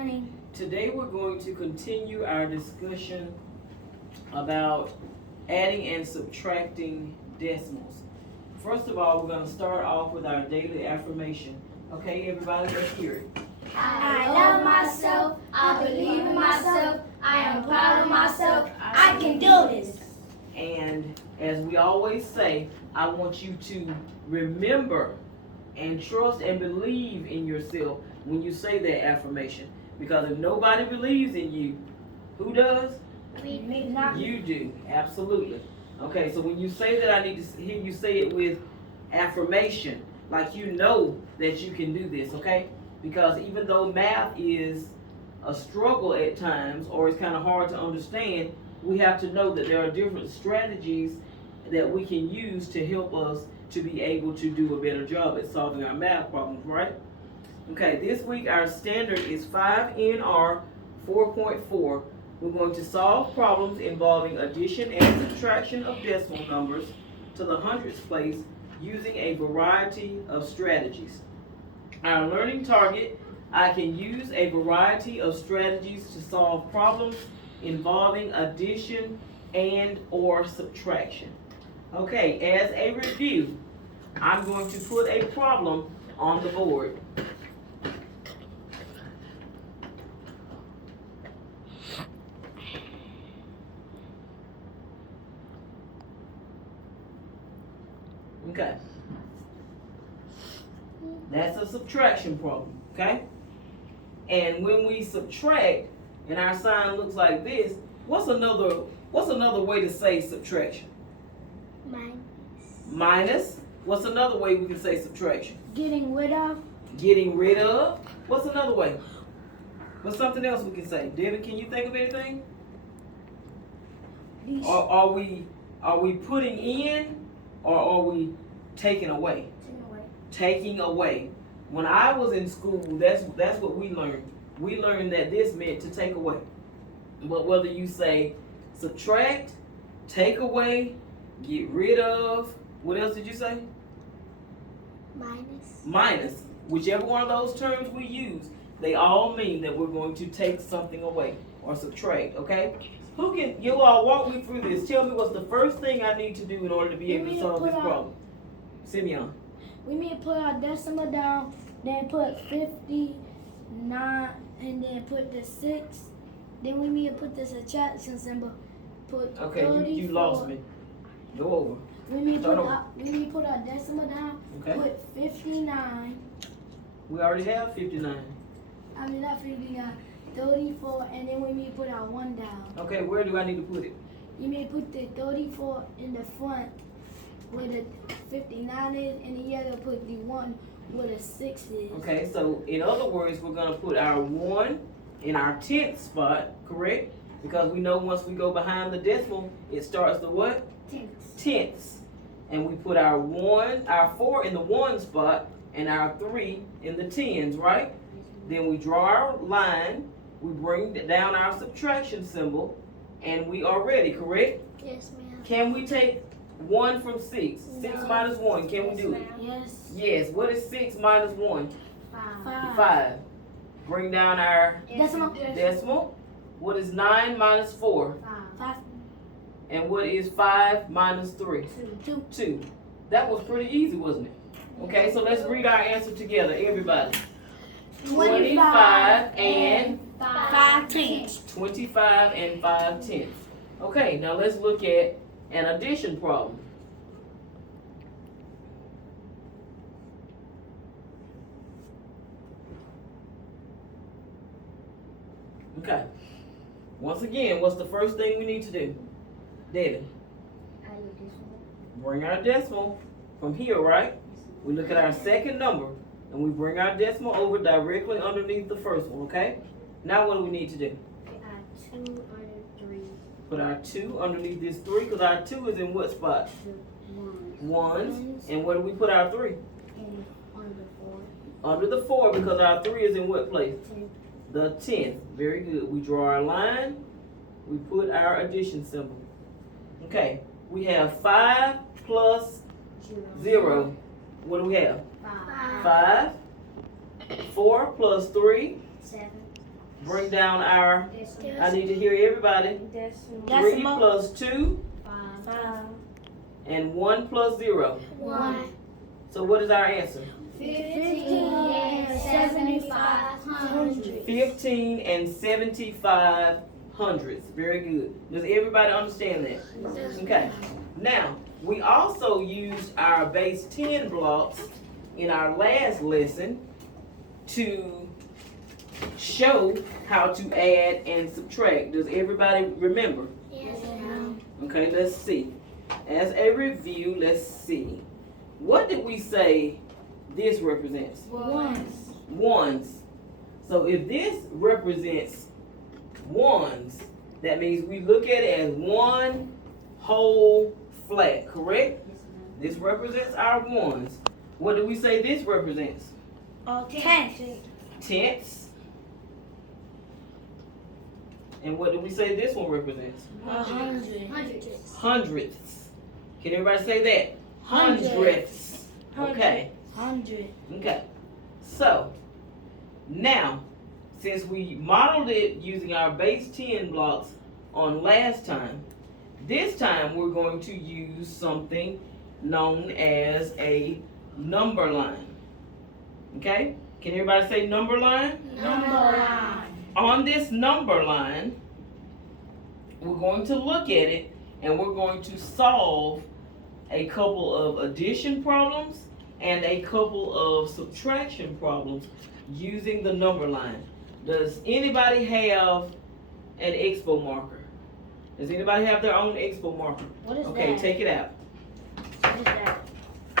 morning. Today we're going to continue our discussion about adding and subtracting decimals. First of all, we're going to start off with our daily affirmation. Okay, everybody, let's hear it. I love myself. I believe in myself. I am proud of myself. I can do this. And as we always say, I want you to remember and trust and believe in yourself when you say that affirmation. Because if nobody believes in you, who does? You do, absolutely. Okay, so when you say that, I need to hear you say it with affirmation, like you know that you can do this, okay? Because even though math is a struggle at times, or it's kind of hard to understand, we have to know that there are different strategies that we can use to help us to be able to do a better job at solving our math problems, right? Okay, this week our standard is 5NR 4.4. We're going to solve problems involving addition and subtraction of decimal numbers to the hundredths place using a variety of strategies. Our learning target, I can use a variety of strategies to solve problems involving addition and or subtraction. Okay, as a review, I'm going to put a problem on the board. Okay. That's a subtraction problem, okay? And when we subtract and our sign looks like this, what's another way to say subtraction? Minus. What's another way we can say subtraction? Getting rid of. Getting rid of. What's another way? What's something else we can say? Devin, can you think of anything? Or are we putting in, or are we taking away? Taking away. When I was in school, that's what we learned. We learned that this meant to take away. But whether you say subtract, take away, get rid of, what else did you say? Minus. Whichever one of those terms we use, they all mean that we're going to take something away or subtract, okay? You all walk me through this. Tell me what's the first thing I need to do in order to be able to solve this problem. Simeon. We need to put our decimal down, then put 59, and then put the 6. Then we need to put the subtraction symbol. Put okay, 34. you lost me. Go over. We need to put our decimal down, okay. Put 59. We already have 59. I mean, not 59, 34, and then we need to put our 1 down. Okay, where do I need to put it? You may put the 34 in the front where the 59 is, and then you have to put the 1 where the 6 is. Okay, so in other words, we're going to put our 1 in our 10th spot, correct? Because we know once we go behind the decimal, it starts the what? Tenths. And we put our 4 in the 1 spot, and our 3 in the tens, right? Then we draw our line, we bring down our subtraction symbol, and we are ready, correct? Yes, ma'am. Can we take 1 from 6? 6 minus 1, can we do it? Yes. Yes. What is 6 minus 1? 5. 5. Bring down our Decimal. What is 9 minus 4? 5. And what is 5 minus 3? 2. That was pretty easy, wasn't it? Okay, so let's read our answer together, everybody. 25 and 5 tenths. 25 and 5 tenths. Okay, now let's look at an addition problem. Okay. Once again, what's the first thing we need to do? David. Bring our decimal from here, right? We look at our second number, and we bring our decimal over directly underneath the first one, okay? Now what do we need to do? Put our 2 under 3. Put our 2 underneath this 3, because our 2 is in what spot? Ones. And where do we put our 3? Under 4. Under the 4, because our 3 is in what place? 10. The 10th. Very good. We draw our line. We put our addition symbol. Okay. We have 5 plus 0. What do we have? 5. 4 plus 3. 7. bring down our, I need to hear everybody. 3 Decimal. plus 2 5. and 1 plus 0. 1. So what is our answer? 15 and 75 hundredths. 15 and 75 hundredths. Very good. Does everybody understand that? Okay. Now, we also used our base 10 blocks in our last lesson to show how to add and subtract. Does everybody remember? Yes. Okay, let's see. As a review, let's see. What did we say this represents? Ones. Ones. So if this represents ones, that means we look at it as one whole flat, correct? This represents our ones. What do we say this represents? Tenths. Tenths. And what do we say this one represents? Hundredths. Hundredths. Can everybody say that? Hundredths. Okay. 100. Okay. So, now, since we modeled it using our base 10 blocks on last time, this time we're going to use something known as a number line. Okay? Can everybody say number line? Number line. On this number line, we're going to look at it and we're going to solve a couple of addition problems and a couple of subtraction problems using the number line. Does anybody have an expo marker? Does anybody have their own expo marker? What is Okay, that? take it out. What is that?